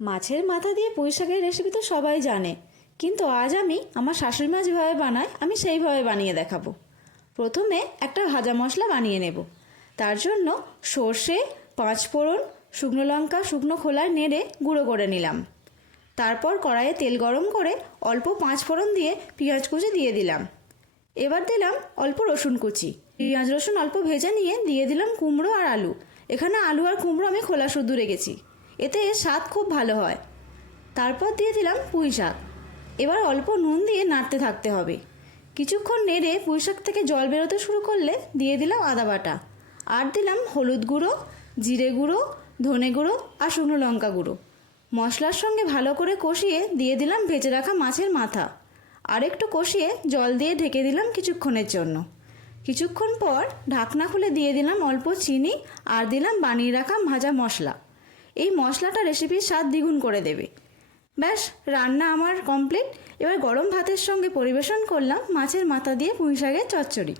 মাছের মাথা দিয়ে পুঁই শাকের রেসিপি তো সবাই জানে, কিন্তু আজ আমি আমার শাশুড়ি মা যেভাবে বানায় আমি সেইভাবে বানিয়ে দেখাবো। প্রথমে একটা ভাজা মশলা বানিয়ে নেব। তার জন্য সর্ষে, পাঁচফোড়ন, শুকনো লঙ্কা শুকনো খোলায় নেড়ে গুঁড়ো করে নিলাম। তারপর কড়াইয়ে তেল গরম করে অল্প পাঁচফোড়ন দিয়ে পেঁয়াজ কুচি দিয়ে দিলাম। এবার দিলাম অল্প রসুন কুচি। পেঁয়াজ রসুন অল্প ভেজে নিয়ে দিয়ে দিলাম কুমড়ো আর আলু। এখানে আলু আর কুমড়ো আমি খোলা শুদ্ধ রেখেছি, এতে এর স্বাদ খুব ভালো হয়। তারপর দিয়ে দিলাম পুঁই শাক। এবার অল্প নুন দিয়ে নাড়তে থাকতে হবে। কিছুক্ষণ নেড়ে পুঁই শাক থেকে জল বেরোতে শুরু করলে দিয়ে দিলাম আদা বাটা, আর দিলাম হলুদ গুঁড়ো, জিরে গুঁড়ো, ধনে গুঁড়ো আর শুকনো লঙ্কা গুঁড়ো। মশলার সঙ্গে ভালো করে কষিয়ে দিয়ে দিলাম ভেজে রাখা মাছের মাথা। আর একটু কষিয়ে জল দিয়ে ঢেকে দিলাম কিছুক্ষণের জন্য। কিছুক্ষণ পর ঢাকনা খুলে দিয়ে দিলাম অল্প চিনি আর দিলাম বানিয়ে রাখা ভাজা মশলা। এই মশলাটা রেসিপির স্বাদ দ্বিগুণ করে দেবে। ব্যাস, রান্না আমার কমপ্লিট। এবার গরম ভাতের সঙ্গে পরিবেশন করলাম মাছের মাথা দিয়ে পুঁই শাকের চচ্চড়ি।